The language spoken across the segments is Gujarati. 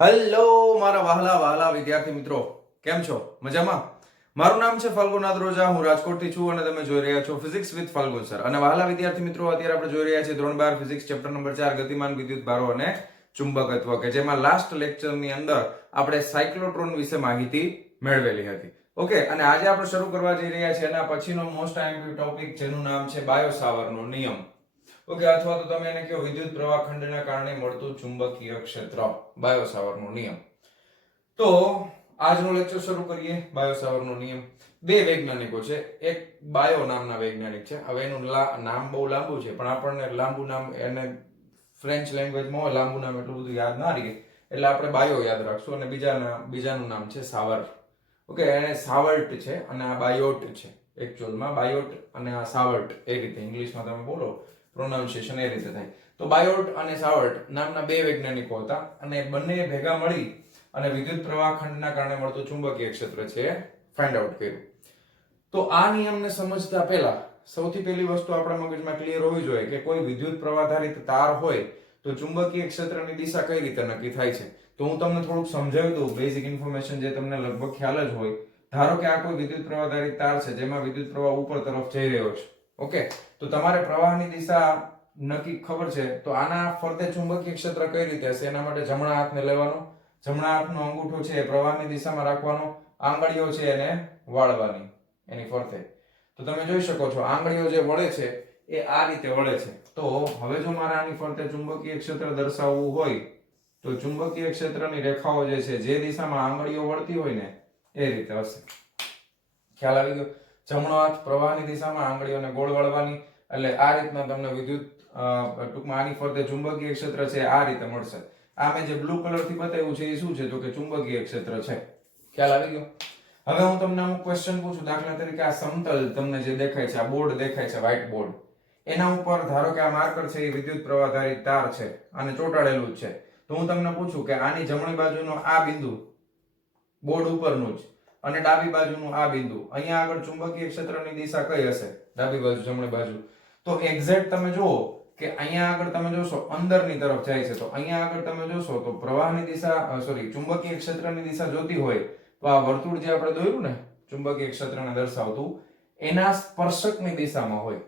હેલો મારા વહાલા વહાલા વિદ્યાર્થી મિત્રો, કેમ છો? મજામાં? મારું નામ છે ફલ્ગુન નાદરોજા, હું રાજકોટથી છું અને તમે જોઈ રહ્યા છો ફિઝિક્સ વિથ ફલ્ગુન સર. અને વહાલા વિદ્યાર્થી મિત્રો, અત્યારે આપણે જોઈ રહ્યા છીએ ધોરણ 12 ફિઝિક્સ ચેપ્ટર નંબર 4 ગતિમાન વિદ્યુત ભારો અને ચુંબકત્વ, કે જેમાં લાસ્ટ લેક્ચરની અંદર આપણે સાયક્લોટ્રોન વિશે માહિતી મેળવેલી હતી. ઓકે, અને આજે આપણે શરૂ કરવા જઈ રહ્યા છીએ એના પછીનો મોસ્ટ આઈએમપી ટોપિક, જેનું નામ છે બાયો સાવરનો નિયમ. ઓકે, અથવા તો તમે એને કહો વિદ્યુત પ્રવાહ ખંડના કારણે મળતું ચુંબકીય ક્ષેત્ર, બાયો સાવરનો નિયમ. તો આજનો લેક્ચર શરૂ કરીએ. બાયો સાવરનો નિયમ. બે વૈજ્ઞાનિકો છે, એક બાયો નામના વૈજ્ઞાનિક છે. હવે એનું નામ બહુ લાંબુ છે, પણ આપણને લાંબુ નામ, એને ફ્રેન્ચ લેંગ્વેજમાં લાંબુ નામ એટલું બધું યાદ ના રહે, એટલે આપણે બાયો યાદ રાખશું. અને બીજાનું નામ છે સાવર. ઓકે, એને સાવર્ટ છે અને આ બાયોટ છે. એકચ્યુઅલમાં બાયોટ અને આ સાવર્ટ, એ રીતે ઇંગ્લિશમાં તમે બોલો, પ્રોનાઉન્સિએશન એ રીતે થાય. તો બાયોટ અને સાવર્ટ નામના બે વૈજ્ઞાનિકો હતા, અને બંને ભેગા મળી અને વિદ્યુત પ્રવાહ ખંડના કારણે મળતું ચુંબકીય ક્ષેત્ર છે ફાઇન્ડ આઉટ કર્યું. તો આ નિયમને સમજતા પહેલા સૌથી પહેલી વસ્તુ આપણા મગજમાં ક્લિયર હોવી જોઈએ કે કોઈ વિદ્યુત પ્રવાહધારિત તાર હોય તો ચુંબકીય ક્ષેત્રની દિશા કઈ રીતે નક્કી થાય છે. તો હું તમને થોડુંક સમજાવી દઉં, બેઝિક ઇન્ફોર્મેશન જે તમને લગભગ ખ્યાલ જ હોય. ધારો કે આ કોઈ વિદ્યુત પ્રવાહધારિત તાર છે જેમાં વિદ્યુત પ્રવાહ ઉપર તરફ જઈ રહ્યો છે. ઓકે, તો તમારે પ્રવાહની દિશા નક્કી ખબર છે, તો આના ફરતે ચુંબકીય ક્ષેત્ર કઈ રીતે હશે એના માટે જમણા હાથને લેવાનો, જમણા હાથનો અંગૂઠો છે એ પ્રવાહની દિશામાં રાખવાનો, આંગળીઓ છે એને વાળવાની એની ફરતે. તો તમે જોઈ શકો છો આંગળીઓ જે વળે છે એ આ રીતે વળે છે. તો હવે જો મારે આની ફરતે ચુંબકીય ક્ષેત્ર દર્શાવવું હોય તો ચુંબકીય ક્ષેત્રની રેખાઓ જે છે, જે દિશામાં આંગળીઓ વળતી હોય ને એ રીતે હશે. ખ્યાલ આવી ગયો? જમણો હાથ પ્રવાહની દિશામાં, આંગળીઓને ગોળ વળવાની, એટલે આ રીતના તમને વિદ્યુત ટૂંકમાં આની ફરતે ચુંબકીય ક્ષેત્ર છે આ રીતે મળશે. આ મેં જે બ્લુ કલર થી બતાવ્યું છે એ શું છે? તો કે ચુંબકીય ક્ષેત્ર છે. ખ્યાલ આવી ગયો? હવે હું તમને અમુક ક્વેશ્ચન પૂછું. દાખલા તરીકે આ સમતલ તમને જે દેખાય છે, આ બોર્ડ દેખાય છે, વ્હાઇટ બોર્ડ, એના ઉપર ધારો કે આ માર્કર છે એ વિદ્યુત પ્રવાહધારિત તાર છે અને ચોંટાડેલું જ છે. તો હું તમને પૂછું કે આની જમણી બાજુનો આ બિંદુ, બોર્ડ ઉપરનું જ, અને ડાબી બાજુનું આ બિંદુ, અહીંયા આગળ ચુંબકીય ક્ષેત્રની દિશા કઈ હશે? ડાબી બાજુ, જમણી બાજુ. તો એક્ઝેક્ટ તમે જુઓ કે અહીંયા આગળ તમે જોશો અંદરની તરફ જાય છે, તો અહીંયા આગળ તમે જોશો તો પ્રવાહની દિશા, ચુંબકીય ક્ષેત્રની દિશા જોતી હોય તો આ વર્તુળ જે આપણે દોર્યું ને ચુંબકીય ક્ષેત્રને દર્શાવતું, એના સ્પર્શકની દિશામાં હોય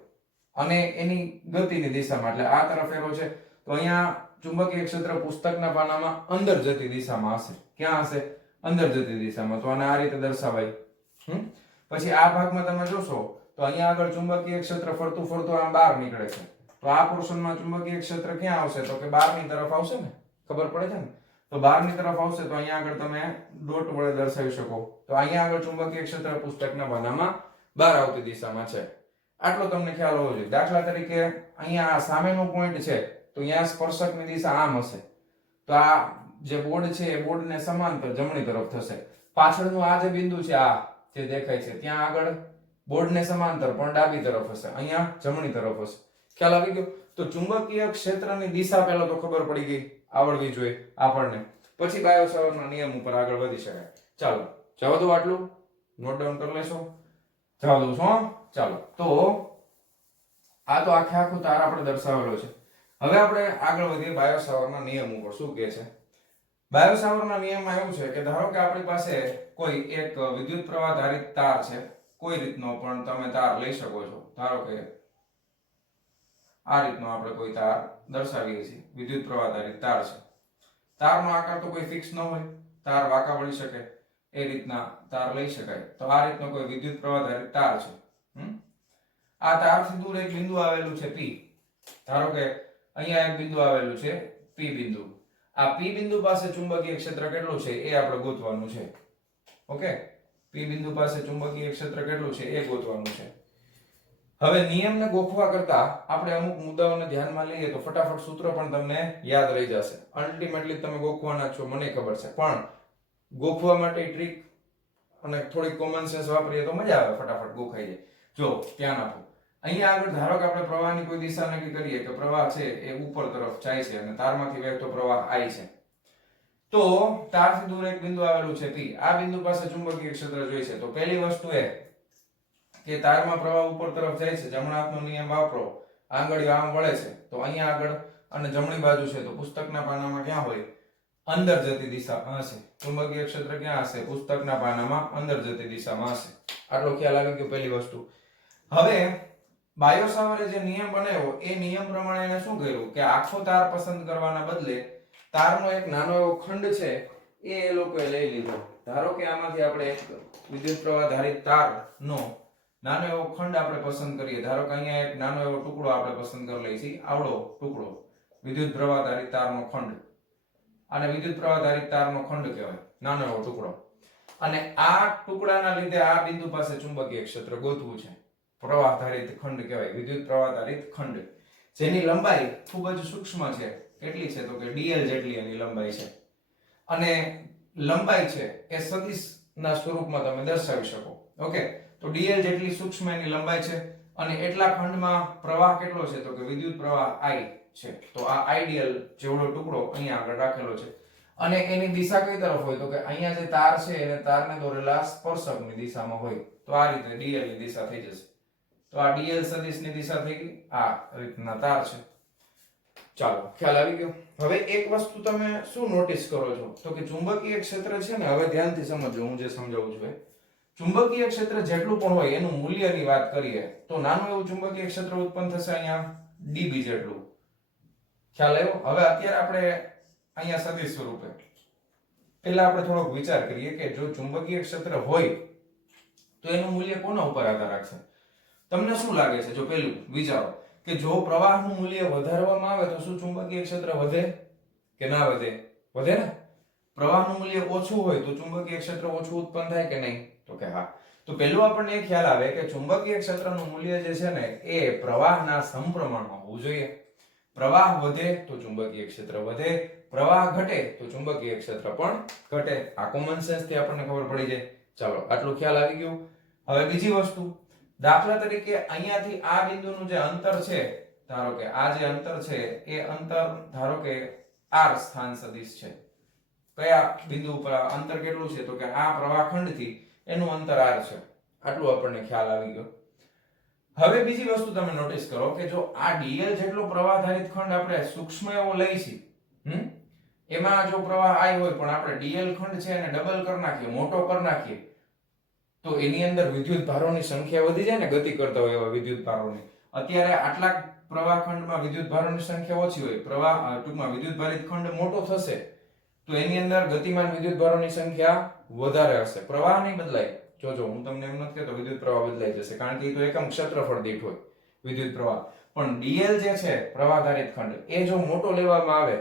અને એની ગતિની દિશામાં, એટલે આ તરફ એરો છે. તો અહીંયા ચુંબકીય ક્ષેત્ર પુસ્તકના પાનામાં અંદર જતી દિશામાં હશે. ક્યાં હશે? અંદર જતી દિશામાં. તો આને આ રીતે દર્શાવાય. પછી આ ભાગમાં તમે જોશો તો અહીંયા આગળ ચુંબકીય ક્ષેત્ર ફરતું ફરતું આમ બહાર નીકળે છે. તો આ પોર્શનમાં ચુંબકીય ક્ષેત્ર ક્યાં આવશે? તો કે બહારની તરફ આવશે ને. ખબર પડે છે ને? તો બહારની તરફ આવશે તો અહીંયા આગળ તમે ડોટ વડે દર્શાવી શકો. તો અહીંયા આગળ ચુંબકીય ક્ષેત્ર પુસ્તકના પાનામાં બહાર આવતી દિશામાં છે. આટલો તમને ખ્યાલ હોવો જોઈએ. દાખલા તરીકે અહીંયા આ સામેનો પોઈન્ટ છે, તો અહીંયા સ્પર્શકની દિશા આમ હશે. તો આ જે બોર્ડ છે એ બોર્ડને સમાંતર જમણી તરફ થશે. પાછળનું આ જે બિંદુ છે, આ જે દેખાય છે, ત્યાં આગળ બોર્ડને સમાંતર પણ ડાબી તરફ હશે, અહીંયા જમણી તરફ હશે. ખ્યાલ આવી ગયો? તો ચુંબકીય ક્ષેત્રની દિશા પહેલા તો ખબર પડી ગઈ, આવડવી જોઈએ આપણને. પછી બાયો સાવરના નિયમ ઉપર આગળ વધી શકાય. ચાલો જવા દો, આટલું નોટ ડાઉન કરી લેશો. જવા દઉં છું. ચાલો, તો આ તો આખે આખું તાર આપણે દર્શાવેલો છે. હવે આપણે આગળ વધીએ બાયો સાવરના નિયમ ઉપર. શું કહે છે બાયો સાવરના નિયમમાં? એવું છે કે ધારો કે આપણી પાસે કોઈ એક વિદ્યુત પ્રવાહ ધારિત તાર છે, કોઈ રીતનો પણ તમે તાર લઈ શકો છો. ધારો કે આ રીતનો આપણે કોઈ તાર દર્શાવીએ છીએ, વિદ્યુત પ્રવાહ ધારિત તાર છે. તારનો આકાર તો કોઈ ફિક્સ ન હોય, તાર વાંકા વળી શકે, એ રીતના તાર લઈ શકાય. તો આ રીતનો કોઈ વિદ્યુત પ્રવાહ ધારિત તાર છે. આ તારથી દૂર એક બિંદુ આવેલું છે P. ધારો કે અહીંયા એક બિંદુ આવેલું છે P બિંદુ. આ P બિંદુ પાસે ચુંબકીય ક્ષેત્ર કેટલું છે એ આપણે ગોતવાનું છે. ઓકે, P બિંદુ પાસે ચુંબકીય ક્ષેત્ર કેટલું છે એ ગોતવાનું છે. હવે નિયમને ગોખવા કરતા આપણે અમુક મુદ્દાઓને ધ્યાનમાં લઈએ તો ફટાફટ સૂત્ર પણ તમને યાદ રહી જશે. અલ્ટિમેટલી તમે ગોખવાના છો, મને ખબર છે, પણ ગોખવા માટે ટ્રીક અને થોડી કોમન સેન્સ વાપરીએ તો મજા આવે, ફટાફટ ગોખાઈ જાય. જો ધ્યાન આપો, અહીંયા આગળ ધારો કે આપણે પ્રવાહની કોઈ દિશા નક્કી કરીએ કે પ્રવાહ છે એ ઉપર તરફ જાય છે અને તારમાંથી વહેતો પ્રવાહ I છે. તો તારથી દૂર એક બિંદુ આવેલું છે P. આ બિંદુ પાસે ચુંબકીય ક્ષેત્ર જોઈએ છે. તો પહેલી વસ્તુ એ કે તારમાં પ્રવાહ ઉપર તરફ જાય છે, જમણા હાથનો નિયમ વાપરો, આંગળીઓ આમ વળે છે, તો અહીંયા આગળ અને જમણી બાજુ છે તો પુસ્તકના પાનામાં ક્યાં હોય? અંદર જતી દિશામાં હશે. ચુંબકીય ક્ષેત્ર ક્યાં હશે? પુસ્તકના પાનામાં અંદર જતી દિશામાં હશે. આટલો ખ્યાલ આવી ગયો પહેલી વસ્તુ. હવે બાયો સાવરે જે નિયમ બનાવ્યો એ નિયમ પ્રમાણે એને શું કર્યું કે આખો તાર પસંદ કરવાના બદલે તારનો એક નાનો એવો ખંડ છે એ લોકોએ લઈ લીધો. ધારો કે આમાંથી આપણે એક વિદ્યુત પ્રવાહ ધારિત તારનો નાનો એવો ખંડ આપણે પસંદ કરીએ. ધારો કે અહીંયા એક નાનો એવો ટુકડો આપણે પસંદ કરી લઈએ છીએ. આવડો ટુકડો વિદ્યુત પ્રવાહ ધારિત તારનો ખંડ. આને વિદ્યુત પ્રવાહ ધારિત તારનો ખંડ કહેવાય, નાનો એવો ટુકડો. અને આ ટુકડાના લીધે આ બિંદુ પાસે ચુંબકીય ક્ષેત્ર ગોતવું છે. પ્રવાહ ધારિત ખંડ કહેવાય, વિદ્યુત પ્રવાહ ધારિત ખંડ, જેની લંબાઈ ખૂબ જ સૂક્ષ્મ છે. કેટલી છે? તો કે dl જેટલી એની લંબાઈ છે. અને લંબાઈ છે એ સદિશના સ્વરૂપમાં તમે દર્શાવી શકો. ઓકે, તો dl જેટલી સૂક્ષ્મ એની લંબાઈ છે. અને એટલા ખંડમાં પ્રવાહ કેટલો છે? તો કે વિદ્યુત પ્રવાહ I છે. તો આ ideal જેવડો ટુકડો અહીંયા આગળ રાખેલો છે. અને એની દિશા કઈ તરફ હોય? તો કે અહીંયા જે તાર છે એને તારને દોરેલા સ્પર્શકની દિશામાં હોય. તો આ રીતે dl ની દિશા થઈ જશે. તો આ dl સદિશની દિશા થઈ ગઈ. આ રીતના તાર છે. ચાલો, ખ્યાલ આવી ગયો. હવે એક વસ્તુ તમે શું નોટિસ કરો છો? તો કે ચુંબકીય ક્ષેત્ર છે ને, હવે ધ્યાનથી સમજો હું જે સમજાવું છું. ચુંબકીય ક્ષેત્ર જેટલું પણ હોય એનું મૂલ્યની વાત કરીએ તો નાનું એવું ચુંબકીય ક્ષેત્ર ઉત્પન્ન થશે અહીંયા dB જેટલું. ખ્યાલ આવ્યો? હવે અત્યારે આપણે અહીંયા સદિશ સ્વરૂપે પહેલા આપણે થોડોક વિચાર કરીએ કે જો ચુંબકીય ક્ષેત્ર હોય તો એનું મૂલ્ય કોના ઉપર આધાર રાખશે? તમને શું લાગે છે? જો પહેલું વિચારો કે જો પ્રવાહનું મૂલ્ય વધારવામાં આવે તો શું ચુંબકીય ક્ષેત્ર વધે કે ના વધે? વધે ને. પ્રવાહનું મૂલ્ય ઓછું હોય તો ચુંબકીય ક્ષેત્ર ઓછું ઉત્પન્ન થાય કે નહીં? તો કે હા. તો પહેલું આપણને એ ખ્યાલ આવે કે ચુંબકીય ક્ષેત્રનું મૂલ્ય જે છે ને એ પ્રવાહના સમપ્રમાણમાં હોવું જોઈએ. પ્રવાહ વધે તો ચુંબકીય ક્ષેત્ર વધે, પ્રવાહ ઘટે તો ચુંબકીય ક્ષેત્ર પણ ઘટે. આ કોમન સેન્સ થી આપણને ખબર પડી જાય. ચાલો, આટલું ખ્યાલ આવી ગયું. હવે બીજી વસ્તુ, દાખલા તરીકે અહીંયાથી આ બિંદુનું જે અંતર છે, ધારો કે આ જે અંતર છે એ અંતર ધારો કે r સ્થાન સદિશ છે. કયા બિંદુ ઉપર અંતર કેટલું છે? તો કે આ પ્રવાહખંડથી એનું અંતર r છે. આટલું આપણને ખ્યાલ આવી ગયો. હવે બીજી વસ્તુ તમે નોટિસ કરો કે જો આ dl જેટલો પ્રવાહ ધારિત ખંડ આપણે સૂક્ષ્મ એવો લઈશી, એમાં જો પ્રવાહ I હોય પણ આપણે dl ખંડ છે એને ડબલ કરી નાખીએ, મોટો કરી નાખીએ, તો એની અંદર વિદ્યુત ભારોની સંખ્યા વધી જાય ને, ગતિ કરતા હોય એવા વિદ્યુત ભારોની. અત્યારે આટલા પ્રવાહ ખંડમાં વિદ્યુત ભારોની સંખ્યા ઓછી હોય, પ્રવાહ ટૂંકમાં વિદ્યુત ભારિત ખંડ મોટો થશે તો એની અંદર ગતિમાન વિદ્યુત ભારોની સંખ્યા વધારે હશે. પ્રવાહ નહીં બદલાય. જોજો, હું તમને એમ નથી કહેતો વિદ્યુત પ્રવાહ બદલાઈ જશે, કારણ કે એ તો એકમ ક્ષેત્રફળ દીઠ હોય વિદ્યુત પ્રવાહ. પણ dl જે છે પ્રવાહ ધારિત ખંડ એ જો મોટો લેવામાં આવે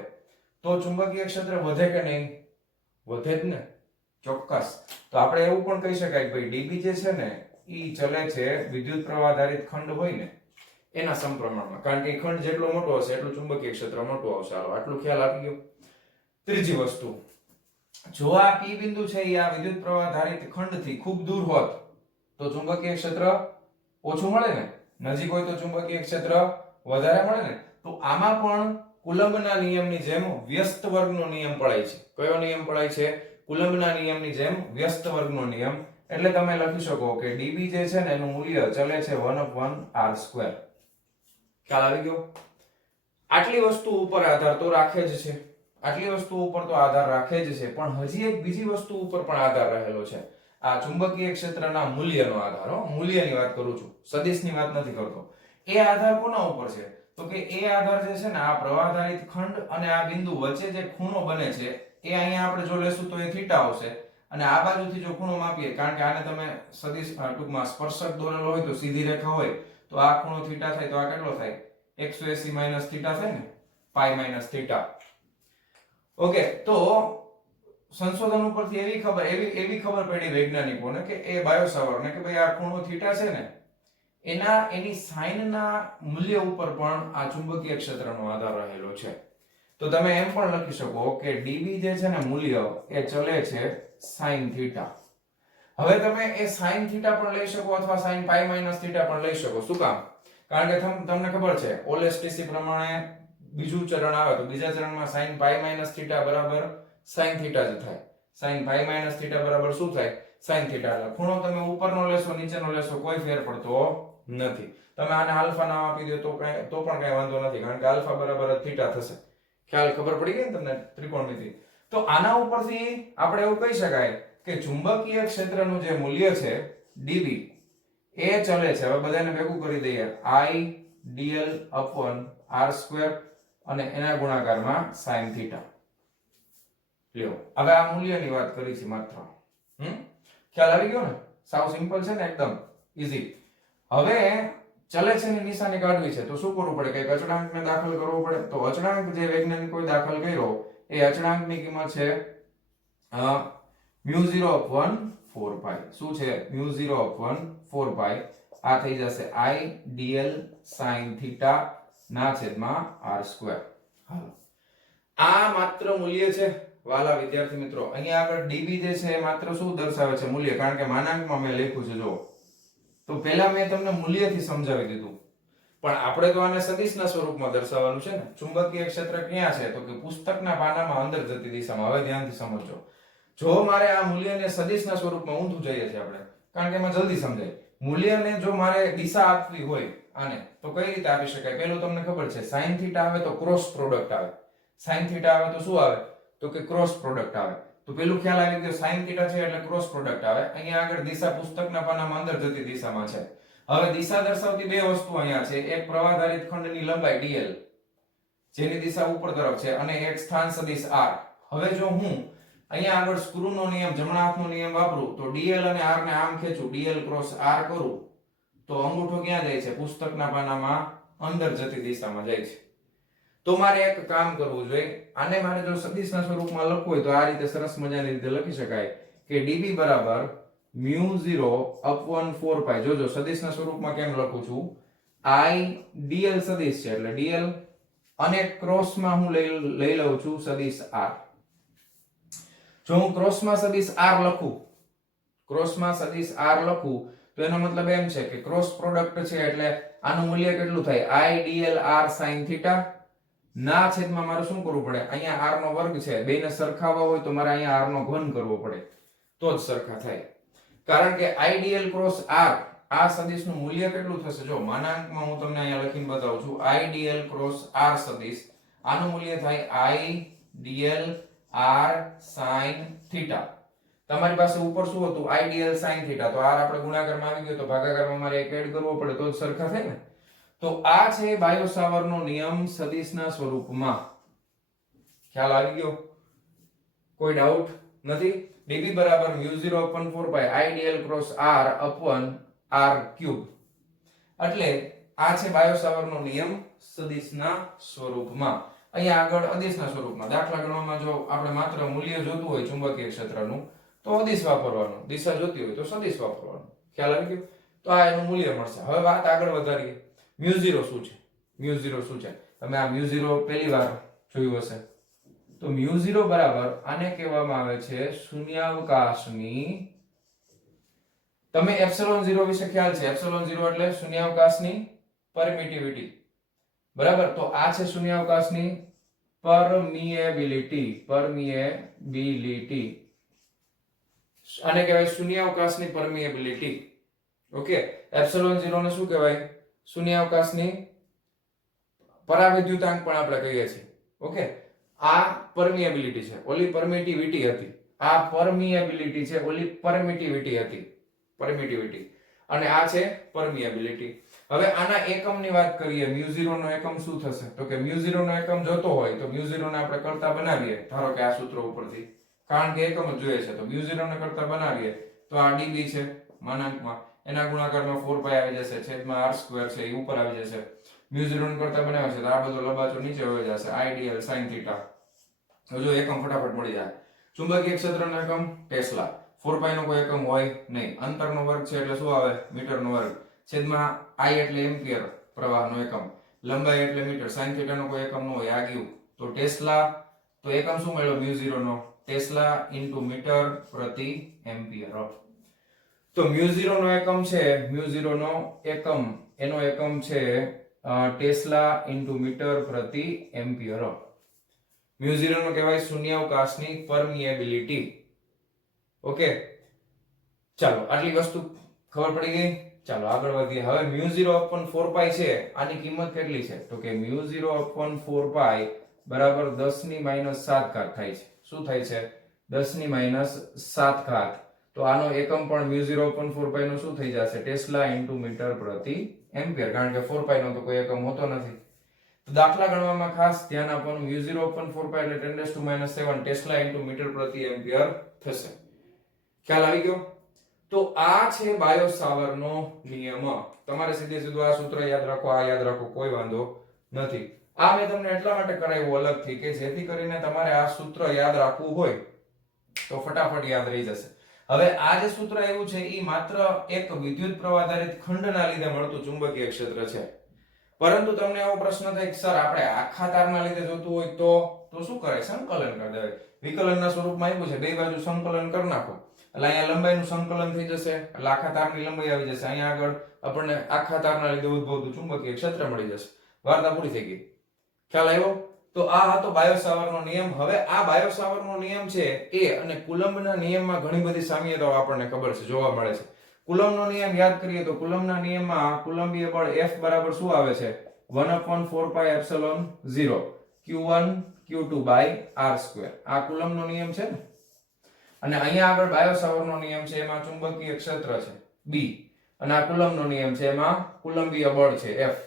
તો ચુંબકીય ક્ષેત્ર વધે કે નહીં? વધે જ ને. ચોક્કસ. તો આપણે એવું પણ કહી શકાય કે ભાઈ dB જે છે ને ઈ ચલે છે વિદ્યુત પ્રવાહ ધારિત ખંડ હોય ને એના સમપ્રમાણમાં, કારણ કે ખંડ જેટલો મોટો હશે એટલું ચુંબકીય ક્ષેત્ર મોટું આવશે. હાલો, આટલું ખ્યાલ આવી ગયો. ત્રીજી વસ્તુ, જો આ P બિંદુ છે એ આ વિદ્યુત પ્રવાહ ધારિત ખંડથી ખૂબ દૂર હોત તો ચુંબકીય ક્ષેત્ર ઓછું મળે ને, નજીક હોય તો ચુંબકીય ક્ષેત્ર વધારે મળે ને. તો આમાં પણ કુલંબના નિયમની જેમ વ્યસ્ત વર્ગનો નિયમ પડાય છે. કયો નિયમ પડાય છે? કુલંબના નિયમની જેમ વ્યસ્ત વર્ગનો નિયમ. એટલે તમે લખી શકો કે dB જે છે ને એનું મૂલ્ય ચલે છે 1/r². ખ્યાલ આવી ગયો? આટલી વસ્તુ ઉપર આધાર તો રાખે જ છે, આટલી વસ્તુ ઉપર તો આધાર રાખે જ છે, પણ હજી એક બીજી વસ્તુ ઉપર પણ આધાર રહેલો છે. આ ચુંબકીય ક્ષેત્રના મૂલ્યનો આધાર. મૂલ્યની વાત કરું છું, સદિશની વાત નથી કરતો. એ આધાર કોના ઉપર છે? તો કે એ આધાર જે છે ને આ પ્રવાહધારિત ખંડ અને આ બિંદુ વચ્ચે જે ખૂણો બને છે એ અહીંયા આપણે જો લેશું તો એ થીટા આવશે. અને આ બાજુથી જો ખૂણો માપીએ, કારણ કે આને તમે સદિશ ટૂંકમાં સ્પર્શક દોરેલો હોય તો સીધી રેખા હોય તો આ ખૂણો થીટા થાય તો આ કેટલો થાય? 180 માઈનસ થીટા થાય ને, પાઈ માઈનસ થીટા. ઓકે, તો સંશોધન ઉપરથી એવી ખબર પડી વૈજ્ઞાનિકોને કે એ બાયોસાવરને કે ભાઈ આ ખૂણો થીટા છે ને એની સાઇનના મૂલ્ય ઉપર પણ આ ચુંબકીય ક્ષેત્રનો આધાર રહેલો છે. તો તમે એમ પણ લખી શકો કે dB જે છે ને મૂલ્ય એ ચલે છે sin થીટા. હવે તમે એ sin થીટા પણ લઈ શકો અથવા sin પાઈ માઈનસ થીટા પણ લઈ શકો. શું કામ? કારણ કે તમને ખબર છે OLSTC પ્રમાણે બીજું ચરણ આવે તો બીજા ચરણમાં sin પાઈ માઈનસ થીટા બરાબર sin થીટા જ થાય. sin પાઈ માઈનસ થીટા બરાબર શું થાય? sin theta. એટલે ખૂણો તમે ઉપરનો લેશો નીચેનો લેશો કોઈ ફેર પડતો નથી. તમે આને આલ્ફા નામ આપી દો તો પણ કઈ વાંધો નથી, કારણ કે આલ્ફા બરાબર થીટા થશે. ખ્યાલ ખબર પડી ગઈ ને તમને ત્રિકોણમિતિ? તો આના ઉપરથી આપણે એવું કહી શકાય કે ચુંબકીય ક્ષેત્રનું જે મૂલ્ય છે dv એ ચલે છે. હવે બધાને ભેગું કરી દઈએ, I dl upon r square અને એના ગુણાકારમાં sin થીટા. લ્યો હવે આ મૂલ્યની વાત કરી છે માત્ર. ખ્યાલ આવી ગયો ને? સાવ સિમ્પલ છે ને, એકદમ ઈઝી. હવે ચલે છે ની નિશાની કાઢવી છે તો શું કરવું પડે? કે અચળાંકને દાખલ કરવો પડે. તો અચળાંક જે વૈજ્ઞાનિકોએ દાખલ કર્યો એ અચળાંકની કિંમત છે μ0 upon 4 પાઈ. શું છે? μ0 upon 4 પાઈ. આ થઈ જશે I dl sin થીટા ના છેદમાં r સ્ક્વેર. હાલો, આ માત્ર મૂલ્ય છે વાલા વિદ્યાર્થી મિત્રો. અહીંયા આગળ dv જે છે એ માત્ર શું દર્શાવે છે? મૂલ્ય. કારણ કે માનાંકમાં મેં લખ્યું છે જો. તો પહેલા મેં તમને મૂલ્યથી સમજાવી દીધું, પણ આપણે તો આને સદિશના સ્વરૂપમાં દર્શાવવાનું છે ને. ચુંબકીય ક્ષેત્ર ક્યાં છે? તો કે પુસ્તકના પાનામાં અંદર જતી દિશામાં. હવે ધ્યાનથી સમજો. જો મારે આ મૂલ્યને સદિશના સ્વરૂપમાં ઊંધું જઈએ છીએ આપણે, કારણ કે એમાં જલ્દી સમજાય. મૂલ્યને જો મારે દિશા આપવી હોય આને, તો કઈ રીતે આપી શકાય? પહેલું તમને ખબર છે, sin થીટા આવે તો ક્રોસ પ્રોડક્ટ આવે. sin થીટા આવે તો શું આવે? તો કે ક્રોસ પ્રોડક્ટ આવે. તો પેલું ખ્યાલ આવી ગયો, sin થીટા છે એટલે ક્રોસ પ્રોડક્ટ આવે. અહીંયા આગળ દિશા પુસ્તકના પાનામાં અંદર જતી દિશામાં છે. હવે દિશા દર્શાવતી બે વસ્તુ અહીંયા છે. એક પ્રવાહધારિત ખંડની લંબાઈ dl જેની દિશા ઉપર તરફ છે, અને એક સ્થાન સદિશ r. હવે જો હું અહીંયા આગળ સ્ક્રૂનો નિયમ, જમણા હાથનો નિયમ વાપરું તો dl અને r ને આમ ખેંચું, dl ક્રોસ r કરું તો અંગૂઠો ક્યાં જાય છે? પુસ્તકના પાનામાં અંદર જતી દિશામાં જાય છે. તો મારે એક કામ કરવું જોઈએ. આને મારે જો સદિશના સ્વરૂપમાં લખવું હોય તો આ રીતે સરસ મજાની રીતે લખી શકાય કે dv બરાબર μ0 upon 4 પાઈ. જોજો સદિશના સ્વરૂપમાં કેમ લખું છું? I dl સદિશ છે એટલે dl અને ક્રોસમાં હું લઈ લઉં છું સદિશ r. જો હું ક્રોસમાં સદિશ r લખું, ક્રોસમાં સદિશ r લખું તો એનો મતલબ એમ છે કે ક્રોસ પ્રોડક્ટ છે એટલે આનું મૂલ્ય કેટલું થાય? I dl r sin theta ના છેદમાં મારે શું કરવું પડે? અહીંયા r નો વર્ગ છે, બેને સરખાવવા હોય તો મારે અહીંયા r નો ઘન કરવો પડે તો જ સરખા થાય. કારણ કે I dl ક્રોસ r આ સદિશનું મૂલ્ય કેટલું થશે? જો માનાંકમાં હું તમને અહીંયા લખીને બતાવું છું. I dl ક્રોસ r સદિશ આનું મૂલ્ય થાય I dl r sin theta. તમારી પાસે ઉપર શું હતું? I dl sin theta. તો r આપણે ગુણાકારમાં આવી ગયો તો ભાગાકારમાં મારે એક એડ કરવો પડે તો જ સરખા થાય ને. તો આ છે બાયો સાવરનો નિયમ સદિશના સ્વરૂપમાં. ખ્યાલ આવી ગયો? કોઈ ડાઉટ નથી? dv બરાબર μ0 upon 4 pi I dl cross r upon r cube. એટલે આ છે બાયો સાવરનો નિયમ સદિશના સ્વરૂપમાં. અહીંયા આગળ અદિશના સ્વરૂપમાં. દાખલા ગણવામાં જો આપણે માત્ર મૂલ્ય જોતું હોય ચુંબકીય ક્ષેત્રનું તો અદિશ વાપરવાનું, દિશા જોતી હોય તો સદિશ વાપરવાનું. ખ્યાલ આવી ગયો? તો આ એનું મૂલ્ય મળશે. હવે વાત આગળ વધારીએ. μ0 શું છે? μ0 શું છે? તમે આ μ0 પહેલી વાર જોયું હશે. તો μ0 બરાબર આને કહેવામાં આવે છે શૂન્યાવકાશની, તમે ε0 વિશે ખ્યાલ છે? ε0 એટલે શૂન્યાવકાશની પરમિટિવિટી. બરાબર? તો આ છે શૂન્યાવકાશની પરમિએબિલિટી. પરમિએબિલિટી આને કહેવાય શૂન્યાવકાશની પરમિએબિલિટી. ઓકે, ε0 ને શું કહેવાય? શૂન્યાવકાશની પરાવિદ્યુતાંક પણ આપણે કહીએ છીએ. ઓકે, આ પરમિએબિલિટી છે, ઓલી પરમિટિવિટી હતી. આ પરમિએબિલિટી છે, ઓલી પરમિટિવિટી હતી. પરમિટિવિટી અને આ છે પરમિએબિલિટી. હવે આના એકમની વાત કરીએ. μ0 નો એકમ શું થશે? તો કે μ0 નો એકમ જોતો હોય તો μ0 ને આપણે કરતા બનાવીએ. ધારો કે આ સૂત્ર ઉપરથી, કારણ કે એકમ જ જોઈએ છે તો μ0 ને કરતા બનાવીએ તો આ db છે માનાંકમાં, એના ગુણાકારમાં 4 પાઈ આવી જશે, છેદમાં r સ્ક્વેર છે એ ઉપર આવી જશે. μ0 ને કરતા બનાવે છે તો આ બધો લંબાચો નીચે આવી જશે. I dl sin theta. જો એકમ ફટાફટ મળી જાય. ચુંબકીય ક્ષેત્રનો એકમ ટેસ્લા. 4 પાઈ નો કોઈ એકમ હોય નહીં. અંતરનો વર્ગ છે એટલે શું આવે? મીટરનો વર્ગ. છેદમાં I એટલે એમ્પિયર પ્રવાહનો એકમ. લંબાઈ એટલે મીટર. sin થીટા નો કોઈ એકમ ન હોય. આ ગયું તો ટેસ્લા. તો એકમ શું મળ્યો μ0 નો? ટેસ્લા ઇન્ટુ મીટર પ્રતિ એમ્પિયર. તો μ0 નો એકમ છે, μ0 નો એકમ એનો એકમ છે ટેસ્લા ઇન્ટુ મીટર પ્રતિ એમ્પિયર. μ0 નો કહેવાય શૂન્યાવકાશની પરમિએબિલિટી. ઓકે, ચાલો આટલી વસ્તુ ખબર પડી ગઈ. ચાલો આગળ વધીએ. હવે μ0 upon 4 પાઈ છે, આની કિંમત કેટલી છે? તો કે μ0 upon 4 પાઈ બરાબર 10 ની -7 ઘાત થાય છે. શું થાય છે 10⁻⁷ ઘાત. તો આનો એકમ પણ μ0/4π નો શું થઈ જશે ટેસ્લા ઇન્ટુ મીટર પ્રતિ એમ્પિયર, કારણ કે 4π નો તો કોઈ એકમ હોતો નથી. તો દાખલા ગણવામાં ખાસ ધ્યાન આપવાનું, μ0/4π એટલે 10⁻⁷ ટેસ્લા ઇન્ટુ મીટર પ્રતિ એમ્પિયર થશે. ખ્યાલ આવી ગયો? તો આ છે બાયો સાવરનો નિયમ. તમારે સીધે સીધું આ સૂત્ર યાદ રાખો, આ યાદ રાખો, કોઈ વાંધો નથી. આ મેં તમને એટલા માટે કરાવ્યું અલગથી કે જેથી કરીને તમારે આ સૂત્ર યાદ રાખવું હોય તો ફટાફટ યાદ રહી જશે. હવે આ જે સૂત્ર આવ્યું છે એ માત્ર એક વિદ્યુત પ્રવાહ આધારિત ખંડના લીધે મળતું ચુંબકીય ક્ષેત્ર છે. પરંતુ તમને એવો પ્રશ્ન થાય કે સર આપણે આખા તારના લીધે જોતું હોય તો શું કરે? સંકલન કરી દેવાય. વિકલનના સ્વરૂપમાં આવ્યું છે, બે બાજુ સંકલન કરી નાખો એટલે અહીંયા લંબાઈનું સંકલન થઈ જશે, એટલે આખા તારની લંબાઈ આવી જશે. અહીંયા આગળ આપણને આખા તારના લીધે ઉદ્ભવતું ચુંબકીય ક્ષેત્ર મળી જશે. વાર્તા પૂરી થઈ ગઈ. ખ્યાલ આવ્યો? તો આ હતો બાયો સાવરનો નિયમ. હવે આ બાયો સાવરનો નિયમ છે એ અને કુલમ્બના નિયમમાં ઘણી બધી સામ્યતાઓ આપણને ખબર છે, જોવા મળે છે. કુલમ્બનો નિયમ યાદ કરીએ તો કુલમ્બના નિયમમાં કુલંબીય બળ F બરાબર શું આવે છે 1/4πε0 Q1 Q2 r². આ કુલમ્બનો નિયમ છે ને. અને અહીંયા આગળ બાયો સાવરનો નિયમ છે, એમાં ચુંબકીય ક્ષેત્ર છે B, અને આ કુલમ્બનો નિયમ છે, એમાં કુલંબીય બળ છે F.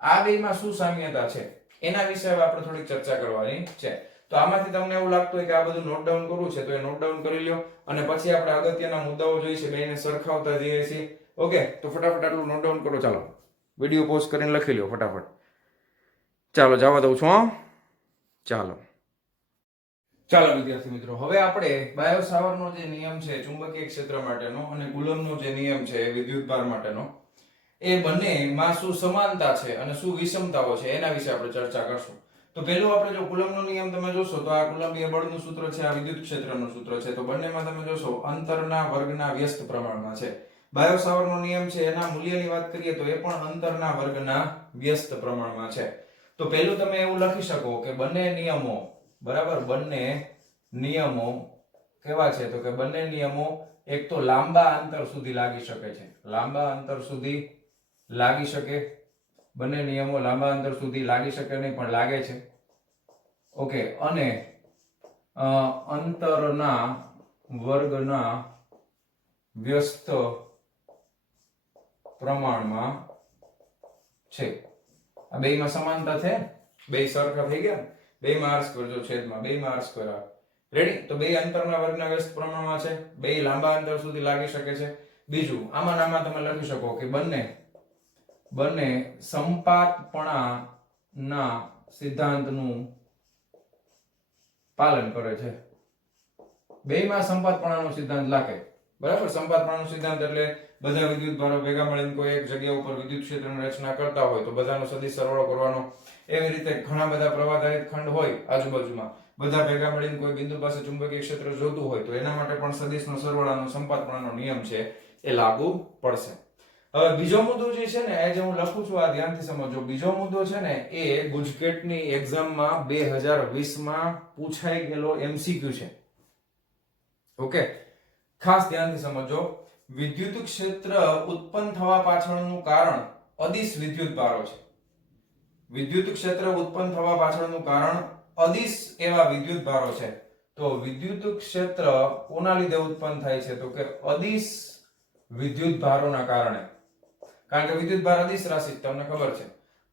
આ બેમાં શું સામ્યતા છે એના વિશે હવે આપણે થોડીક ચર્ચા કરવાની છે. તો આમાંથી તમને એવું લાગતું હોય કે આ બધું નોટ ડાઉન કરવું છે તો એ નોટ ડાઉન કરી લ્યો, અને પછી આપણે અગત્યના મુદ્દાઓ જોઈશે, બેને સરખાવતા જઈએ છીએ. ઓકે, તો ફટાફટ આટલું નોટ ડાઉન કરો. ચાલો વિડિયો પોઝ કરીને લખી લ્યો ફટાફટ. ચાલો જવા દઉં છું. ચાલો વિદ્યાર્થી મિત્રો, હવે આપણે બાયો સાવરનો જે નિયમ છે ચુંબકીય ક્ષેત્ર માટેનો અને કુલમ્બનો જે નિયમ છે વિદ્યુતભાર માટેનો, એ બંનેમાં શું સમાનતા છે અને શું વિષમતાઓ છે એના વિશે આપણે ચર્ચા કરશું. તો પહેલું આપણે જો કુલમ્બનો નિયમ તમે જોશો તો આ કુલંબીય બળનું સૂત્ર છે, આ વિદ્યુત ક્ષેત્રનું સૂત્ર છે. તો બંનેમાં તમે જોશો અંતરના વર્ગના વ્યસ્ત પ્રમાણમાં છે. બાયો સાવરનો નિયમ છે એના મૂલ્યની વાત કરીએ તો એ પણ અંતરના વર્ગના વ્યસ્ત પ્રમાણમાં છે. તો પહેલું તમે એવું લખી શકો કે બંને નિયમો બરાબર, બંને નિયમો કેવા છે? તો કે બંને નિયમો એક તો લાંબા અંતર સુધી લાગી શકે છે, લાંબા અંતર સુધી લાગી શકે. બંને નિયમો લાંબા અંતર સુધી લાગી શકે નહીં પણ લાગે છે. ઓકે, અને અંતરના વર્ગના વ્યસ્ત પ્રમાણમાં છે. આ બેયમાં સમાનતા છે, બે સરખા થઈ ગયા, બેયમાં r² જો છેદમાં બેયમાં r² આવે. રેડી? તો બે અંતરના વર્ગના વ્યસ્ત પ્રમાણમાં છે, બે લાંબા અંતર સુધી લાગી શકે છે. બીજું આમાં તમે લખી શકો કે બંને સંપાતપણાના સિદ્ધાંતનું પાલન કરે છે. બેયમાં સંપાતપણાનો સિદ્ધાંત લાગે. બરાબર? સંપાતપણાનો સિદ્ધાંત એટલે બધા વિદ્યુતભારો ભેગા મળીને કોઈ એક જગ્યા ઉપર વિદ્યુત ક્ષેત્રની રચના કરતા હોય તો બધાનો સદિશ સરવાળો કરવાનો. એવી રીતે ઘણા બધા પ્રવાહધારિત ખંડ હોય આજુબાજુમાં, બધા ભેગા મળીને કોઈ બિંદુ પાસે ચુંબકીય ક્ષેત્ર જોતું હોય તો એના માટે પણ સદિશનો સરવાળાનો સંપાતપણાનો નિયમ છે એ લાગુ પડશે. હવે બીજો મુદ્દો જે છે ને, એ જે હું લખું છું આ ધ્યાનથી સમજો. બીજો મુદ્દો છે ને એ ગુજકેટની એક્ઝામમાં 2020માં પૂછાઈ ગયેલો MCQ છે. ઓકે, ખાસ ધ્યાનથી સમજો. વિદ્યુત ક્ષેત્ર ઉત્પન્ન થવા પાછળનું કારણ અદિશ વિદ્યુતભારો છે. વિદ્યુત ક્ષેત્ર ઉત્પન્ન થવા પાછળનું કારણ અદિશ એવા વિદ્યુતભારો છે. તો વિદ્યુત ક્ષેત્ર કોના લીધે ઉત્પન્ન થાય છે? તો કે અદિશ વિદ્યુતભારોના કારણે. કારણ કે વિદ્યુતભાર અદિશ રાશિ તમને ખબર છે.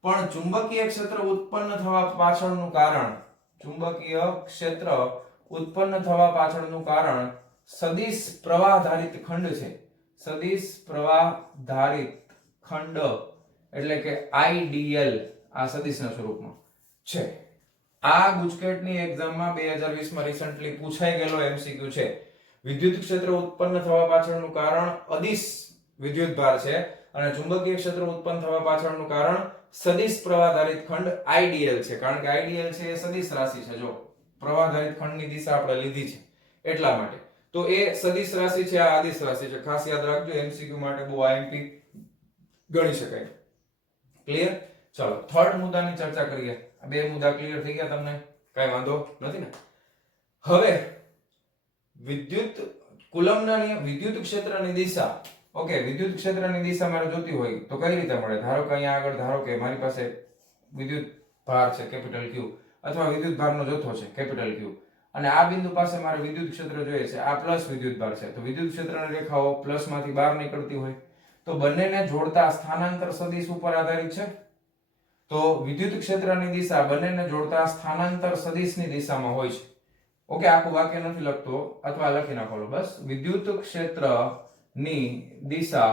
પણ ચુંબકીય ક્ષેત્ર ઉત્પન્ન થવા પાછળનું કારણ, ચુંબકીય ક્ષેત્ર ઉત્પન્ન થવા પાછળનું કારણ સદિશ પ્રવાહધારિત ખંડ છે. સદિશ પ્રવાહધારિત ખંડ એટલે કે IDL આ સદિશના સ્વરૂપમાં છે. આ ગુજકેટની એક્ઝામમાં 2020માં રિસન્ટલી પૂછાઈ ગયેલો MCQ છે. વિદ્યુત ક્ષેત્ર ઉત્પન્ન થવા પાછળનું કારણ અદિશ વિદ્યુતભાર છે અને ચુંબકીય ક્ષેત્ર ઉત્પન્ન થવા પાછળનું કારણ સદિશ પ્રવાહધારિત ખંડ IDL છે. કારણ કે IDL છે એ સદિશ રાશિ છે. જો પ્રવાહધારિત ખંડની દિશા આપણે લીધી છે એટલા માટે. તો એ સદિશ રાશિ છે, આ અદિશ રાશિ છે. ખાસ યાદ રાખજો, MCQ માટે બહુ IMP ગણી શકાય. ક્લિયર? ચલો થર્ડ મુદ્દાની ચર્ચા કરીએ. આ બે મુદ્દા ક્લિયર થઈ ગયા તમને? કઈ વાંધો નથી ને? હવે કુલમ્બના નિયમ વિદ્યુત ક્ષેત્રની દિશા. ઓકે, વિદ્યુત ક્ષેત્રની દિશા મારે જોતી હોય તો કઈ રીતે મળે? ધારો કે અહીંયા આગળ ધારો કે મારી પાસે વિદ્યુત ભાર છે કેપિટલ Q, અથવા વિદ્યુત ભારનો જથ્થો છે કેપિટલ Q, અને આ બિંદુ પાસે મારે વિદ્યુત ક્ષેત્ર જોઈએ છે, આ પ્લસ વિદ્યુત ભાર છે, તો વિદ્યુત ક્ષેત્રની રેખાઓ પ્લસ માંથી બહાર નીકળતી હોય તો બંનેને જોડતા સ્થાનાંતર સદિશ ઉપર આધારિત છે. તો વિદ્યુત ક્ષેત્રની દિશા બંનેને જોડતા સ્થાનાંતર સદિશની દિશામાં હોય છે. ઓકે, આખું વાક્ય નથી લખતો, અથવા લખી નાખો બસ. વિદ્યુત ક્ષેત્રની દિશા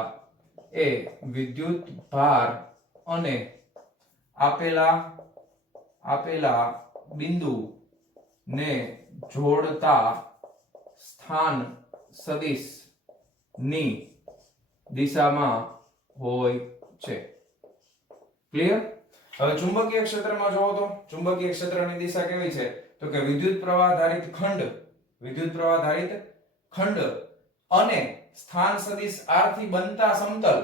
એ વિદ્યુત ભાર અને આપેલા બિંદુ ને જોડતા સ્થાન સદિશ ની દિશામાં હોય છે. ક્લિયર? હવે ચુંબકીય ક્ષેત્રમાં જોવો તો ચુંબકીય ક્ષેત્રની દિશા કેવી છે? તો કે વિદ્યુત પ્રવાહ ધારિત ખંડ અને સ્થાન સદિશ r થી બનતા સમતલ,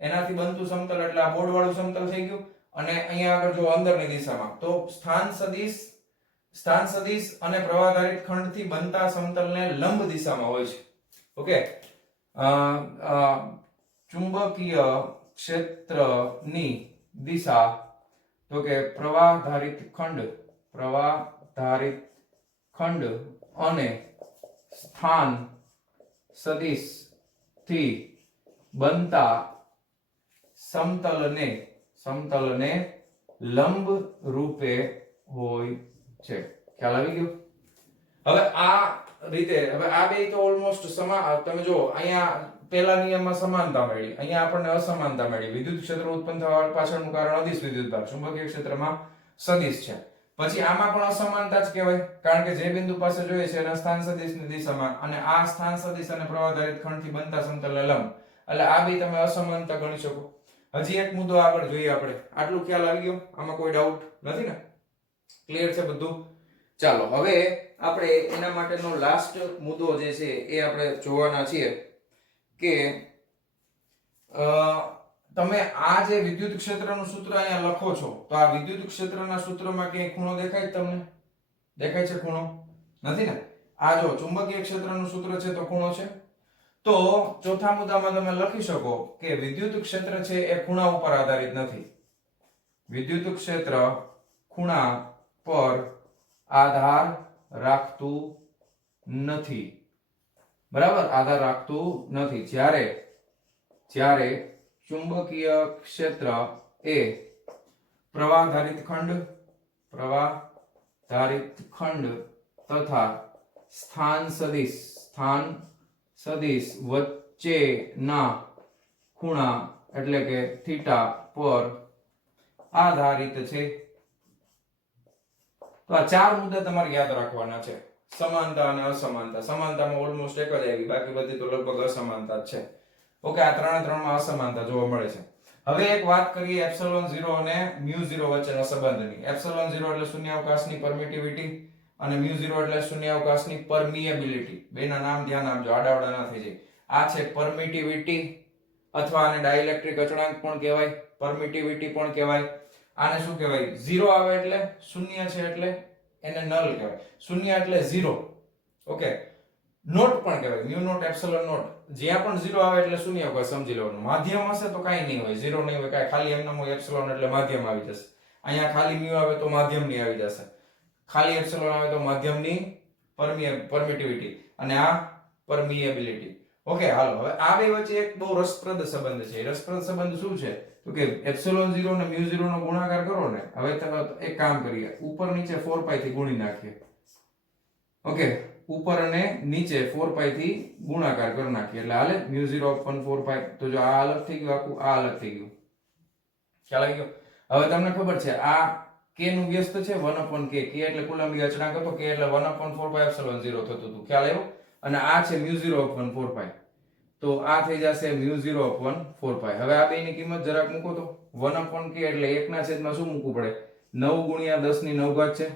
એનાથી બનતું સમતલ એટલે આ બોર્ડ વાળું સમતલ થઈ ગયું. અને અહીંયા આગળ જો અંદરની દિશામાં તો સ્થાન સદિશ અને પ્રવાહ ધારિત ખંડ થી બનતા સમતલને લંબ દિશામાં હોય છે. ઓકે, ચુંબકીય ક્ષેત્રની દિશા તો કે પ્રવાહ ધારિત ખંડ અને સ્થાન સદિશ થી બનતા સમતલને લંબ રૂપે હોય છે. ખ્યાલ આવી ગયો? હવે આ રીતે, હવે આ બે તો ઓલમોસ્ટ સમાન. તમે જો અહીંયા પહેલા નિયમમાં સમાનતા મળી, અહીંયા આપણને અસમાનતા મળી. વિદ્યુત ક્ષેત્ર ઉત્પન્ન થવા પાછળનું કારણ અદિશ વિદ્યુતભાર, ચુંબકીય ક્ષેત્રમાં સદિશ છે. પછી આમાં પણ અસમાનતા જ કહેવાય, કારણ કે જે બિંદુ પાસે જોઈએ છે એના સ્થાન સદિશની દિશામાં, અને આ સ્થાન સદિશ અને પ્રવાહધારિત ખંડથી બનતા સમતલને લંબ, એટલે આ બે તમે અસમાનતા ગણી શકો. હજી એક મુદ્દો આગળ જોઈએ આપણે. આટલું ખ્યાલ આવી ગયો? આમાં કોઈ ડાઉટ નથી ને? ક્લિયર છે બધું? ચાલો હવે આપણે એના માટેનો લાસ્ટ મુદ્દો જે છે એ આપણે જોવાના છીએ કે તમે આ જે વિદ્યુત ક્ષેત્રનું સૂત્ર અહીંયા લખો છો, તો આ વિદ્યુત ક્ષેત્રના સૂત્રમાં ક્યાંય ખૂણો દેખાય? તમને દેખાય છે ખૂણો? નથી ને? આ જો ચુંબકીય ક્ષેત્રનું સૂત્ર છે તો ખૂણો છે. તો ચોથા મુદ્દામાં તમે લખી શકો કે વિદ્યુત ક્ષેત્ર છે એ ખૂણા ઉપર આધારિત નથી. વિદ્યુત ક્ષેત્ર ખૂણા પર આધાર રાખતું નથી. બરાબર? આધાર રાખતું નથી. જ્યારે ચુંબકીય ક્ષેત્ર એ પ્રવાહધારિત ખંડ તથા સ્થાન સદિશ વચ્ચેના ખૂણા એટલે કે થીટા પર આધારિત છે. તો આ ચાર મુદ્દા તમારે યાદ રાખવાના છે. સમાનતા અને અસમાનતા. સમાનતામાં ઓલમોસ્ટ એક જ આવી, બાકી બધી તો લગભગ અસમાનતા જ છે. ઓકે, આ ત્રણમાં અસમાનતા જોવા મળે છે. હવે એક વાત કરીએ એપ્સિલોન 0 અને મ્યુ 0 વચ્ચેના સંબંધની. એપ્સિલોન 0 એટલે શૂન્યાવકાશની પરમિટિવિટી અને મ્યુ 0 એટલે શૂન્યાવકાશની પરમિએબિલિટી. બેના નામ ધ્યાન આપજો, આડાવડા ના થઈ જાય. આ છે પરમિટિવિટી, અથવા આને ડાઇલેક્ટ્રિક અચળાંક પણ કહેવાય, પરમિટિવિટી પણ કહેવાય. આને શું કહેવાય? 0 આવે એટલે શૂન્ય છે એટલે એને નલ કહેવાય. શૂન્ય એટલે 0. ઓકે, નોટ પણ કહેવાય, મ્યુ નોટ, એપ્સિલોન નોટ. જ્યાં પણ 0 આવે એટલે શૂન્ય હોય, સમજી લેવાનું. માધ્યમ હશે તો કાઈ નહીં હોય, 0 નહીં હોય કાઈ, ખાલી એમનામ હોય એપ્સિલોન એટલે માધ્યમ આવી જશે. અહીંયા ખાલી મ્યુ આવે તો માધ્યમ ની આવી જશે, ખાલી એપ્સિલોન આવે તો માધ્યમની પરમિટિવિટી, અને આ પરમિએબિલિટી. ઓકે, હાલો હવે આ બે વચ્ચે એક બહુ રસપ્રદ સંબંધ છે. રસપ્રદ સંબંધ શું છે? તો કે એપ્સિલોન 0 અને મ્યુ 0 નો ગુણાકાર કરો ને. હવે એક કામ કરીએ, ઉપર નીચે 4π થી ગુણી નાખીએ. ઓકે, ઉપર અને નીચે 4π થી ગુણાકાર કરી નાખીએ એટલે હાલે. મ્યુ 0 upon 4π, તો જો આ અલગ થઈ ગયું, આખું આ અલગ થઈ ગયું. ખ્યાલ આવી ગયો? હવે તમને ખબર છે આ k નું વ્યસ્ત છે 1/k. k એટલે કુલંબીય અચળાંક હતો, k એટલે 1/4π એપ્સિલોન 0 થતું હતું. ખ્યાલ આવ્યો? અને આ છે મ્યુ 0 upon 4π, તો આ થઈ જશે મ્યુ 0 upon 4π. હવે આ બેની કિંમત જરાક મૂકો તો. 1/k એટલે 1 ના છેદમાં શું મૂકવું પડે? 9 ગુણ્યા 10 ની 9 ઘાત છે.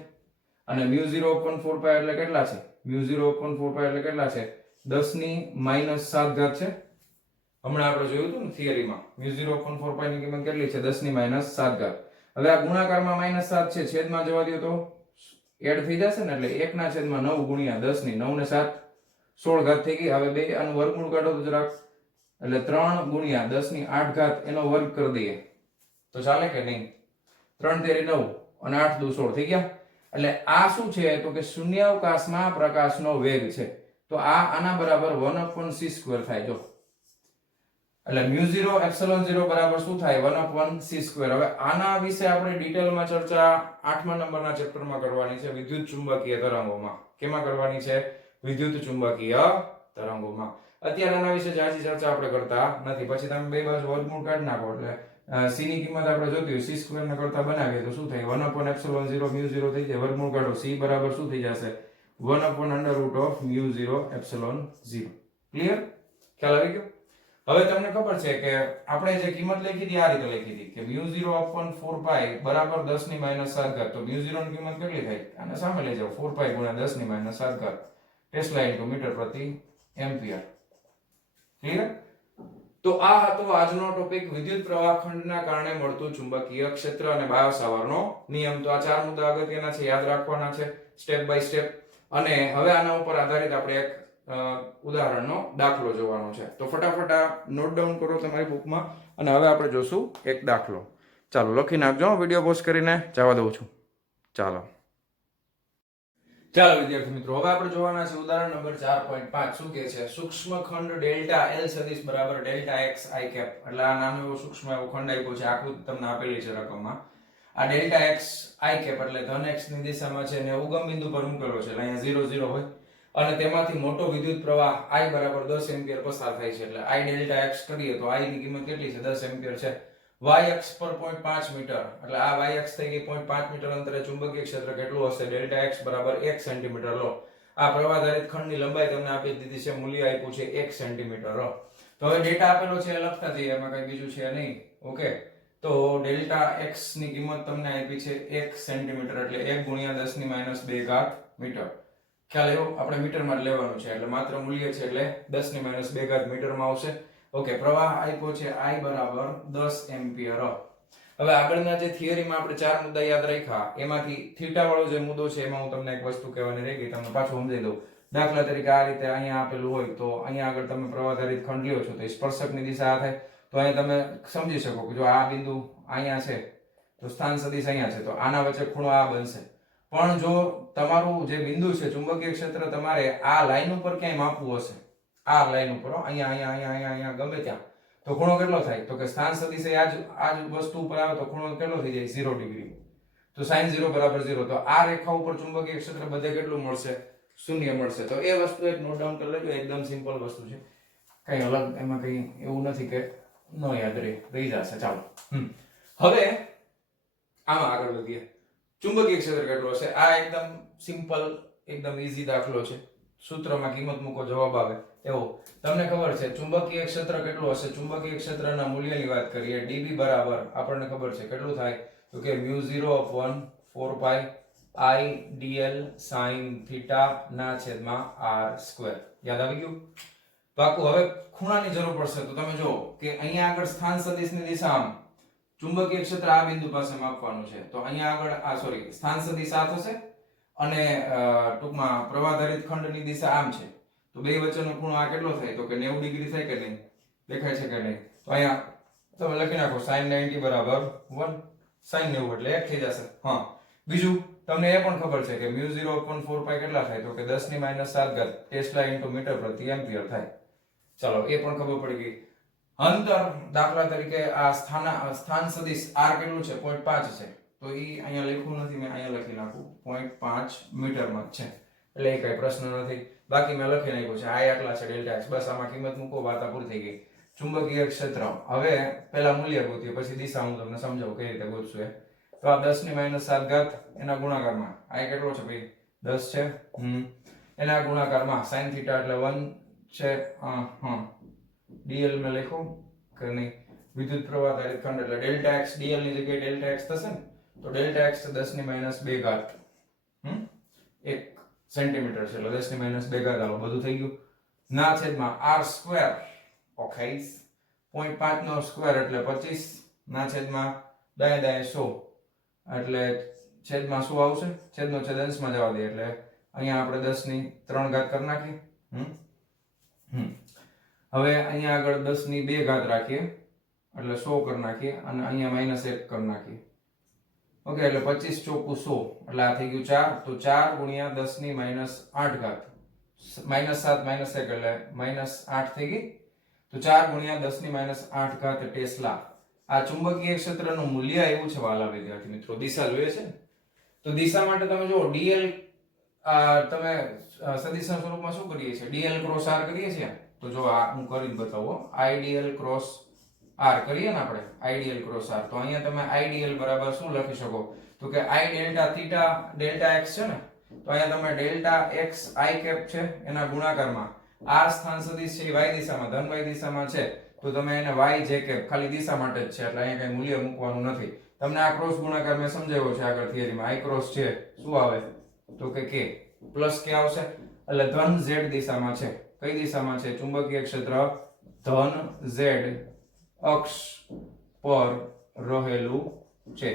અને મ્યુ 0 upon 4π એટલે કેટલા છે? મ્યુ 0 upon 4π એટલે કેટલા છે? 10 ની -7 ઘાત છે. હમણાં આપણે જોયું હતું ને થિયરીમાં, મ્યુ 0 upon 4π ની કિંમત કેટલી છે? 10 ની -7 ઘાત. હવે આ ગુણાકારમાં -7 છે, છેદમાં જવા દો તો એડ થઈ જશે ને, એટલે 1 ના છેદમાં 9 ગુણ્યા 10 ની 9 ને 7 16 ઘાત થઈ ગઈ. હવે બે આનું વર્ગમૂળ કાઢો તો જરાક, એટલે 3 ગુણ્યા 10 ની 8 ઘાત એનો વર્ગ કરી દઈએ તો ચાલે કે નહીં? 3 તેરી 9 અને 8 દુ 16 થઈ ગયા. એટલે આ શું છે તો કે શૂન્યાવકાશમાં પ્રકાશનો વેગ છે. તો આ આના બરાબર 1/c² થાય. જો એટલે μ0 ε0 બરાબર શું થાય 1/c². હવે આના વિશે આપણે ડિટેલમાં ચર્ચા 8મા નંબરના ચેપ્ટરમાં કરવાની છે, વિદ્યુત ચુંબકીય તરંગોમાં. કેમાં કરવાની છે? વિદ્યુત ચુંબકીય તરંગોમાં. અત્યારે આના વિશે જાજી ચર્ચા આપણે કરતા નથી. પછી તમે બે બાજુ વર્ગમૂળ કાઢી નાખો એટલે c ની કિંમત આપણે જોતી હોય c² ના કરતા બનાવીએ તો શું થાય 1/ε0 μ0 થઈ જાય. વર્ગમૂળ કાઢો c બરાબર શું થઈ જશે 1/√μ0 ε0. ક્લિયર? ખ્યાલ આવી ગયો? હવે તમને ખબર છે કે આપણે જે કિંમત લખી હતી આ રીતે લખી હતી કે μ0/4π બરાબર 10⁻⁷. તો μ0 ની કિંમત કેટલી થાય? આને સામે લઈ જાઓ 4π × 10⁻⁷ ટેસ્લા × મીટર પ્રતિ એમ્પિયર. ક્લિયર? તો આ હતો આજનો ટોપિક, વિદ્યુત પ્રવાહ ખંડના કારણે મળતું ચુંબકીય ક્ષેત્ર અને બાયો-સાવરનો નિયમ. તો આ ચાર મુદ્દા અગત્યના છે, યાદ રાખવાના છે સ્ટેપ બાય સ્ટેપ. અને હવે આના ઉપર આધારિત આપણે એક ઉદાહરણનો દાખલો જોવાનો છે. તો ફટાફટ આ નોટ ડાઉન કરો તમારી બુકમાં અને હવે આપણે જોશું એક દાખલો. ચાલો લખી નાખજો, વિડીયો પોઝ કરીને જવા દઉં છું. ચાલો વિદ્યાર્થી મિત્રો, હવે આપણે જોવાના છે ઉદાહરણ નંબર 4.5. શું કહે છે? સૂક્ષ્મ ખંડ ડેલ્ટા L સદિશ બરાબર ડેલ્ટા x I કેપ. એટલે આ નાનો એવો સૂક્ષ્મ એવો ખંડ આપ્યો છે, આકૃતિ તમને આપેલી છે રકમમાં. આ ડેલ્ટા x I કેપ એટલે ધન x ની દિશામાં છે અને ઉગમ બિંદુ પર મૂકેલો છે એટલે અહીંયા 0 0 હોય અને તેમાંથી મોટો વિદ્યુત પ્રવાહ I બરાબર 10 એમ્પિયર પસાર થાય છે. એટલે I ડેલ્ટા x કરીએ તો I ની કિંમત કેટલી છે? 10 એમ્પિયર છે. y અક્ષ પર 0.5 મીટર એટલે આ y અક્ષ થઈ ગઈ 0.5 મીટર અંતરે ચુંબકીય ક્ષેત્ર કેટલું હશે? ડેલ્ટા x બરાબર 1 સેન્ટીમીટર લો. આ પ્રવાહધારિત ખંડની લંબાઈ તમને આપી દીધી છે, મૂલ્ય આપ્યું છે 1 સેન્ટીમીટર લો. તો હવે ડેટા આપેલો છે એ લખતા જઈએ, એમાં કઈ બીજું છે નહીં. ઓકે, તો ડેલ્ટા x ની કિંમત તમને આપી છે 1 સેન્ટીમીટર એટલે 1 × 10⁻² મીટર. ખ્યાલ આવ્યો? આપણે મીટરમાં જ લેવાનું છે એટલે માત્ર મૂલ્ય છે એટલે 10⁻² મીટરમાં આવશે. ઓકે, પ્રવાહ આપ્યો છે I બરાબર 10 એમ્પિયર. હવે આગળના જે થિયરીમાં આપણે ચાર મુદ્દા યાદ રાખ્યા એમાંથી થીટા વાળો જે મુદ્દો છે એમાં હું તમને એક વસ્તુ કહેવાની રહી ગઈ, તમને પાછું સમજાવી દઉં. દાખલા તરીકે આ રીતે અહીંયા આપેલું હોય તો અહીંયા આગળ તમે પ્રવાહધારિત ખંડ લ્યો છો તો સ્પર્શકની દિશા આ થાય. તો અહીં તમે સમજી શકો કે જો આ બિંદુ અહીંયા છે તો સ્થાન સદિશ અહીંયા છે તો આના વચ્ચે ખૂણો આ બનશે. પણ જો તમારું જે બિંદુ છે ચુંબકીય ક્ષેત્ર તમારે આ લાઈન ઉપર ક્યાંય માપવું હશે, આ લાઈન ઉપર અહીંયા અહીંયા અહીંયા અહીંયા ગમે ત્યાં, તો ખૂણો કેટલો થાય? તો કે સ્થાન સદિશે આ જ વસ્તુ ઉપર આવે તો ખૂણો કેટલો થઈ જાય? 0 ડિગ્રી. તો sin 0 બરાબર 0. તો આ રેખા ઉપર ચુંબકીય ક્ષેત્ર બધે કેટલું મળશે? શૂન્ય મળશે. તો એ વસ્તુ એક નોટ ડાઉન કરી લેજો, એકદમ સિમ્પલ વસ્તુ છે, કઈ અલગ એમાં કઈ એવું નથી કે નો યાદ રહી જશે. ચાલો હવે આમાં આગળ વધીએ. ચુંબકીય ક્ષેત્ર કેટલું હશે? આ એકદમ સિમ્પલ એકદમ ઈઝી દાખલો છે, સૂત્રમાં કિંમત મૂકો જવાબ આવે એવો. તમને ખબર છે ચુંબકીય ક્ષેત્ર કેટલું હશે? ચુંબકીય ક્ષેત્રના મૂલ્યની વાત કરીએ, dB બરાબર આપણને ખબર છે કેટલું થાય તો કે μ0/4π I dl sin θ ના છેદમાં r². યાદ આવી ગયું? પાકું. હવે ખૂણાની જરૂર પડશે તો તમે જો કે અહીંયા આગળ સ્થાન સદિશની દિશામાં ચુંબકીય ક્ષેત્ર આ બિંદુ પાસે માપવાનું છે તો અહીંયા આગળ સ્થાન સદિશ આ થશે અને ટૂંકમાં પ્રવાહધારિત ખંડની દિશા આમ છે તો બે વચ્ચેનો ખૂણો આ કેટલો થાય તો કે 90 ડિગ્રી થાય કે નહીં? દેખાય છે કે નહીં? તો અહીંયા તમે લખી નાખો sin 90 બરાબર 1, sin 90 એટલે 1 થઈ જશે. હા, બીજું તમને એ પણ ખબર છે કે μ0/4π કેટલા થાય તો કે 10⁻⁷ ટેસ્લા × મીટર પ્રતિ એમ્પિયર થાય. ચાલો એ પણ ખબર પડી ગઈ. અંતર દાખલા તરીકે આ સ્થાન સદિશ r કેટલું છે? 0.5 છે. તો ઈ અહીંયા લખ્યું નથી, મેં અહીંયા લખી નાખું 0.5 મીટરમાં જ છે એટલે એ કઈ પ્રશ્ન નથી. બાકી મેં લખી નાખ્યું છે આ આટલા છે ડેલ્ટા x. બસ આમાં કિંમત મૂકો, વાર્તા પૂરી થઈ ગઈ. ચુંબકીય ક્ષેત્ર હવે પહેલા મૂલ્ય ગોતીએ પછી દિશા હું તમને સમજાવું કઈ રીતે ગોતશું એ. તો આ 10⁻⁷ એના ગુણાકારમાં આ કેટલો છે ભાઈ? 10 છે. એના ગુણાકારમાં sin θ એટલે 1 છે. dl મેં લખ્યું કે નહીં? વિદ્યુત પ્રવાહ ધારિત ખંડ એટલે ડેલ્ટા x dl ની જગ્યાએ ડેલ્ટા x થશે ને તો ડેલ્ટા x 10⁻². 1 સેન્ટીમીટર છે એટલે 10⁻². આલો બધું થઈ ગયું. ના છેદમાં r². ઓકે, 0.5 નો સ્ક્વેર એટલે 25 ના છેદમાં દાય દાય 100 એટલે છેદમાં શું આવશે? છેદનો છેદ અંશમાં જવા દે એટલે અહીંયા આપણે 10⁻³ કરી નાખીએ. હવે અહીંયા આગળ 10⁻² રાખીએ એટલે 100 કરી નાખીએ અને અહીંયા -1 કરી નાખીએ. ઓકે, એટલે 25 ચોકુ 100 એટલે આ થઈ ગયું 4. તો 4 ગુણ્યા 10 ની -8 ઘાત -7 -1 એટલે -8 થઈ ગઈ. તો 4 ગુણ્યા 10 ની -8 ઘાત ટેસ્લા. આ ચુંબકીય ક્ષેત્રનું મૂલ્ય આવ્યું છે વાલા વિદ્યાર્થી મિત્રો. દિશા જોઈએ છે. તો દિશા માટે તમે જો dl તમે સદિશના સ્વરૂપમાં શું કરીએ છીએ? dl ક્રોસ r કરીએ છીએ. તો જો આ હું કરીને બતાવું. idl ક્રોસ r કરીએ ને આપણે, idl ક્રોસ r. તો અહીંયા તમે idl બરાબર શું લખી શકો? તો કે i delta theta delta x છે ને, તો અહીંયા તમે ડેલ્ટા x i કેપ છે એના ગુણાકારમાં આ સ્થાન સદિશ છે y દિશામાં, ધન y દિશામાં છે, તો તમે એને y j કેપ ખાલી દિશા માટે જ છે એટલે અહીંયા કઈ મૂલ્ય મૂકવાનું નથી. તમને આ ક્રોસ ગુણાકાર મેં સમજાવ્યો છે આગળ થિયરીમાં. i ક્રોસ છે શું આવે? તો કે k પ્લસ k આવશે એટલે ધન z દિશામાં છે. કઈ દિશામાં છે? ચુંબકીય ક્ષેત્ર ધન z અક્ષ પર રહેલું છે.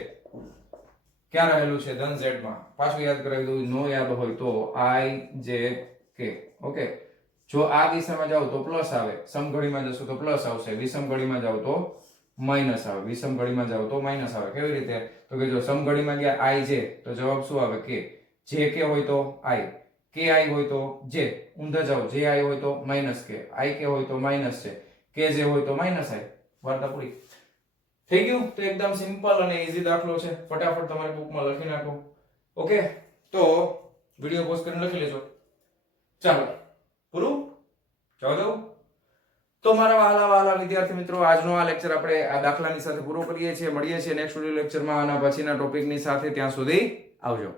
ક્યાં રહેલું છે? ધન z માં. પાછું યાદ કરાવી દઉં, નો યાદ હોય તો i j k. ઓકે, જો આ દિશામાં જાવ તો પ્લસ આવે, સમઘડીમાં જશો તો પ્લસ આવશે, વિષમ ઘડીમાં જાવ તો માઈનસ આવે, વિષમ ઘડીમાં જાવ તો માઈનસ આવે. કેવી રીતે? તો કે જો સમઘડીમાં ગયા i j તો જવાબ શું આવે? k. j k હોય તો i, k i હોય તો j, ઊંધા જાવ j i હોય તો માઈનસ k, i k હોય તો માઈનસ છે, k j હોય તો માઈનસ i. વાર્તા પૂરી. થઈ ગયું? તો એકદમ સિમ્પલ અને ઈઝી દાખલો છે. ફટાફટ તમારી બુકમાં લખી નાખો. ઓકે, તો વિડિયો પોઝ કરીને લખી લેજો. ચાલો પૂરું. જવા દઉં. તો મારા વહાલા વિદ્યાર્થી મિત્રો, આજનો આ લેક્ચર આપણે આ દાખલાની સાથે પૂરો કરીએ છીએ. મળીએ છીએ નેક્સ્ટ વિડિયો લેક્ચરમાં આના પછીના ટોપિકની સાથે. ત્યાં સુધી આવજો.